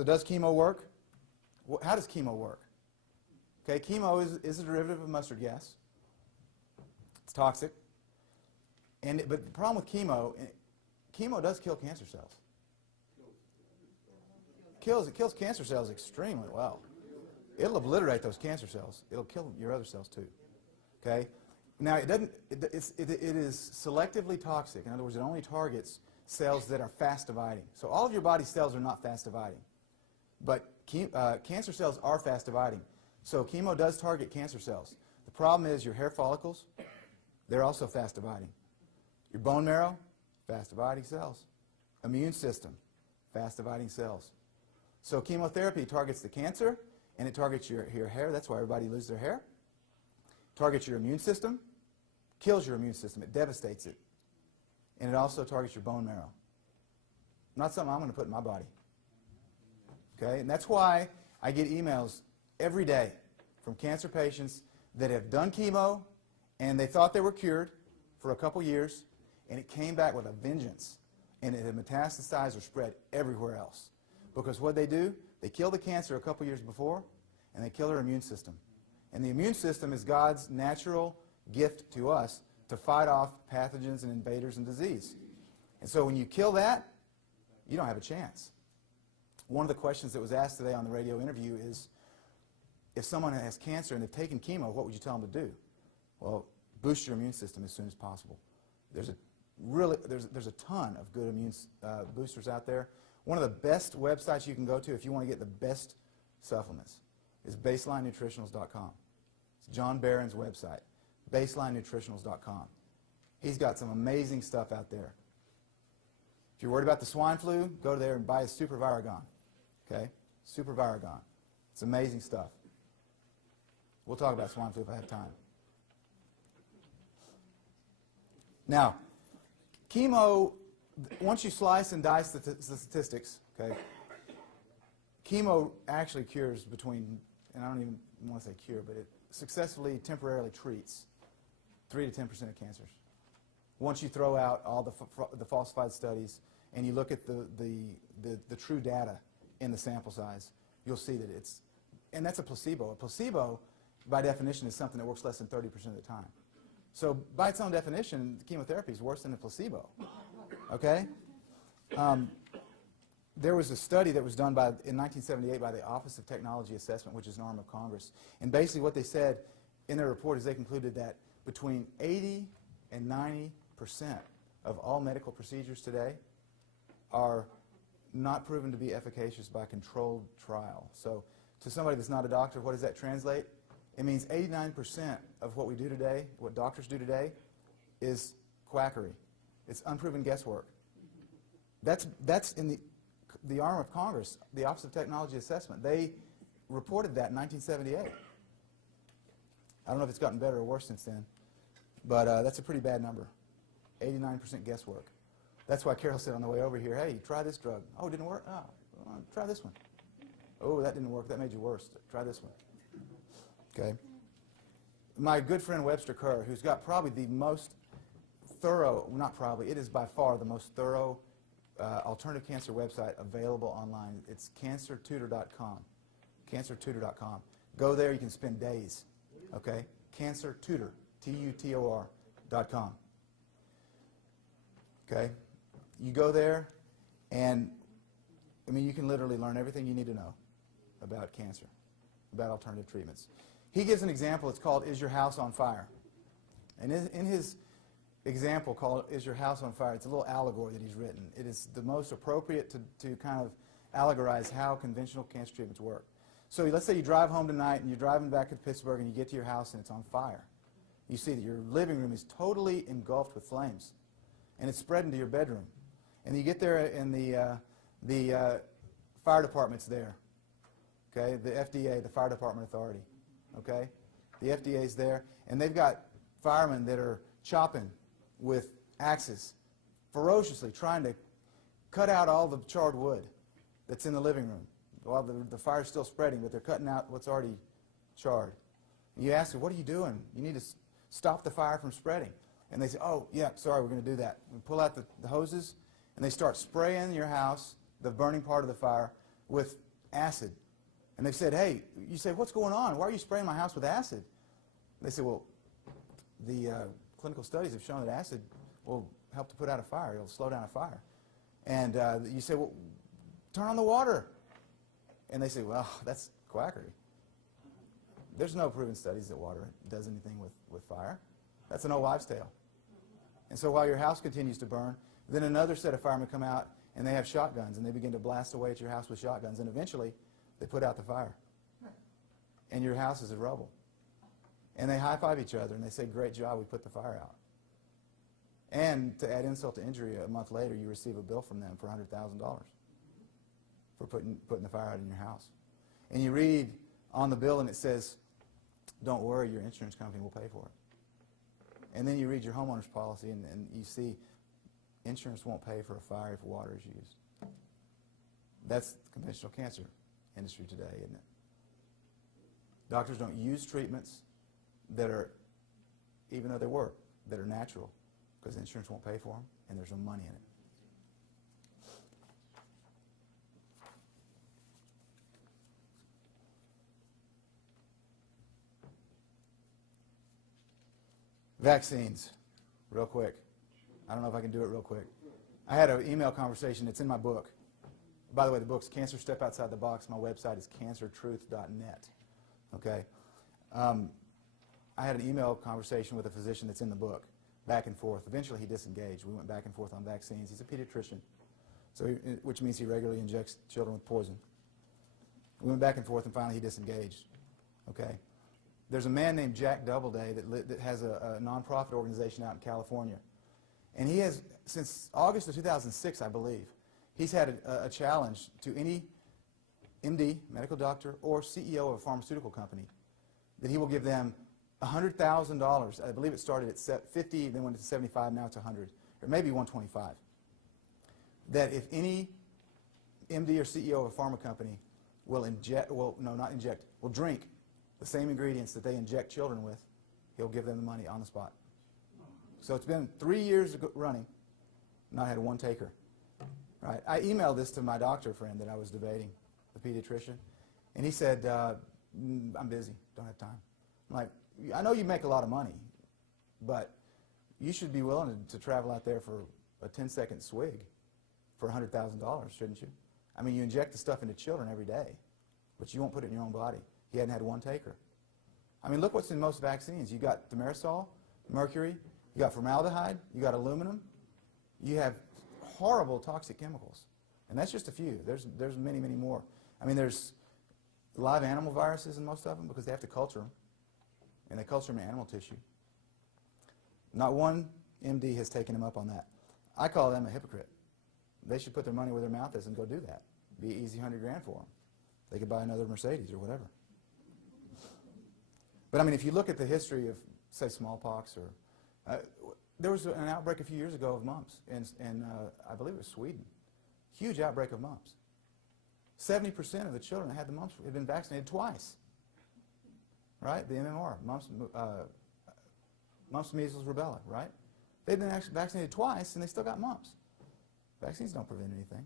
So does chemo work? How does chemo work? Okay, chemo is a derivative of mustard gas. It's toxic. But the problem with chemo does kill cancer cells. It kills cancer cells extremely well. It'll obliterate those cancer cells. It'll kill your other cells too. Okay? Now it is selectively toxic. In other words, it only targets cells that are fast dividing. So all of your body's cells are not fast dividing. But cancer cells are fast dividing. So chemo does target cancer cells. The problem is your hair follicles, they're also fast dividing. Your bone marrow, fast dividing cells. Immune system, fast dividing cells. So chemotherapy targets the cancer, and it targets your hair. That's why everybody loses their hair. Targets your immune system, kills your immune system. It devastates it. And it also targets your bone marrow. Not something I'm going to put in my body. Okay? And that's why I get emails every day from cancer patients that have done chemo, and they thought they were cured for a couple years, and it came back with a vengeance, and it had metastasized or spread everywhere else. Because what they do, they kill the cancer a couple years before, and they kill their immune system. And the immune system is God's natural gift to us to fight off pathogens and invaders and disease. And so when you kill that, you don't have a chance. One of the questions that was asked today on the radio interview is, if someone has cancer and they've taken chemo, what would you tell them to do? Well, boost your immune system as soon as possible. There's a ton of good immune boosters out there. One of the best websites you can go to if you want to get the best supplements is BaselineNutritionals.com. It's John Barron's website, BaselineNutritionals.com. He's got some amazing stuff out there. If you're worried about the swine flu, go there and buy a Super Viragon. Okay? Super Viragon. It's amazing stuff. We'll talk about swine flu if I have time. Now, chemo, once you slice and dice the statistics, okay, chemo actually cures between, and I don't even want to say cure, but it successfully temporarily treats 3 to 10% of cancers. Once you throw out all the falsified studies and you look at the true data in the sample size, you'll see that it's, and that's a placebo. A placebo, by definition, is something that works less than 30% of the time. So by its own definition, chemotherapy is worse than a placebo. Okay? There was a study that was done in 1978 by the Office of Technology Assessment, which is an arm of Congress. And basically what they said in their report is they concluded that between 80 and 90% of all medical procedures today are not proven to be efficacious by controlled trial. So to somebody that's not a doctor, what does that translate? It means 89% of what we do today, what doctors do today, is quackery. It's unproven guesswork. That's in the arm of Congress, the Office of Technology Assessment. They reported that in 1978. I don't know if it's gotten better or worse since then, but that's a pretty bad number. 89% guesswork. That's why Carol said on the way over here, hey, try this drug. Oh, it didn't work? Oh, well, try this one. Oh, that didn't work. That made you worse. Try this one. Okay. My good friend Webster Kerr, who's got probably the most thorough, not probably, it is by far the most thorough alternative cancer website available online. It's cancertutor.com. Cancertutor.com. Go there, you can spend days. Okay? Cancertutor, Tutor.com. Okay? You go there, and I mean, you can literally learn everything you need to know about cancer, about alternative treatments. He gives an example. It's called Is Your House on Fire? And in his example called Is Your House on Fire, it's a little allegory that he's written. It is the most appropriate to kind of allegorize how conventional cancer treatments work. So let's say you drive home tonight and you're driving back to Pittsburgh and you get to your house and it's on fire. You see that your living room is totally engulfed with flames and it's spread into your bedroom. And you get there and the fire department's there. Okay, the FDA, the Fire Department Authority. Okay, the FDA's there, and they've got firemen that are chopping with axes, ferociously trying to cut out all the charred wood that's in the living room. While the fire's still spreading, but they're cutting out what's already charred. And you ask them, what are you doing? You need to stop the fire from spreading. And they say, oh, yeah, sorry, we're going to do that. We pull out the hoses, and they start spraying your house, the burning part of the fire, with acid. And they've said, hey, you say, what's going on? Why are you spraying my house with acid? They say, well, the clinical studies have shown that acid will help to put out a fire. It'll slow down a fire. And you say, well, turn on the water. And they say, well, that's quackery. There's no proven studies that water does anything with fire. That's an old wives' tale. And so while your house continues to burn, then another set of firemen come out and they have shotguns and they begin to blast away at your house with shotguns, and eventually they put out the fire. And your house is in rubble. And they high-five each other and they say, great job, we put the fire out. And to add insult to injury, a month later you receive a bill from them for $100,000 for putting the fire out in your house. And you read on the bill and it says, don't worry, your insurance company will pay for it. And then you read your homeowner's policy and you see insurance won't pay for a fire if water is used. That's the conventional cancer industry today, isn't it? Doctors don't use treatments that are, even though they work, that are natural, because insurance won't pay for them and there's no money in it. Vaccines, real quick. I don't know if I can do it real quick. I had an email conversation. It's in my book. By the way, the book's Cancer Step Outside the Box. My website is cancertruth.net. Okay? I had an email conversation with a physician that's in the book, back and forth. Eventually, he disengaged. We went back and forth on vaccines. He's a pediatrician, so which means he regularly injects children with poison. We went back and forth, and finally he disengaged. Okay? There's a man named Jack Doubleday that has a nonprofit organization out in California. And he has, since August of 2006, I believe, he's had a challenge to any MD, medical doctor, or CEO of a pharmaceutical company that he will give them $100,000. I believe it started at 50, then went to 75, now it's 100, or maybe 125. That if any MD or CEO of a pharma company will inject, well, no, not inject, will drink the same ingredients that they inject children with, he'll give them the money on the spot. So it's been 3 years running, not had one taker. Right? I emailed this to my doctor friend that I was debating, the pediatrician, and he said, I'm busy, don't have time. I'm like, I know you make a lot of money, but you should be willing to travel out there for a 10-second swig for $100,000, shouldn't you? I mean, you inject the stuff into children every day, but you won't put it in your own body. He hadn't had one taker. I mean, look what's in most vaccines. You got thimerosal, mercury, you got formaldehyde, you got aluminum, you have horrible toxic chemicals. And that's just a few. There's many, many more. I mean, there's live animal viruses in most of them because they have to culture them, and they culture them in animal tissue. Not one MD has taken him up on that. I call them a hypocrite. They should put their money where their mouth is and go do that. Be easy $100 grand for them. They could buy another Mercedes or whatever. But I mean, if you look at the history of, say, smallpox, or there was an outbreak a few years ago of mumps in I believe it was Sweden. Huge outbreak of mumps. 70% of the children that had the mumps had been vaccinated twice. Right? The MMR, mumps, measles, rubella, right? They've been actually vaccinated twice and they still got mumps. Vaccines don't prevent anything.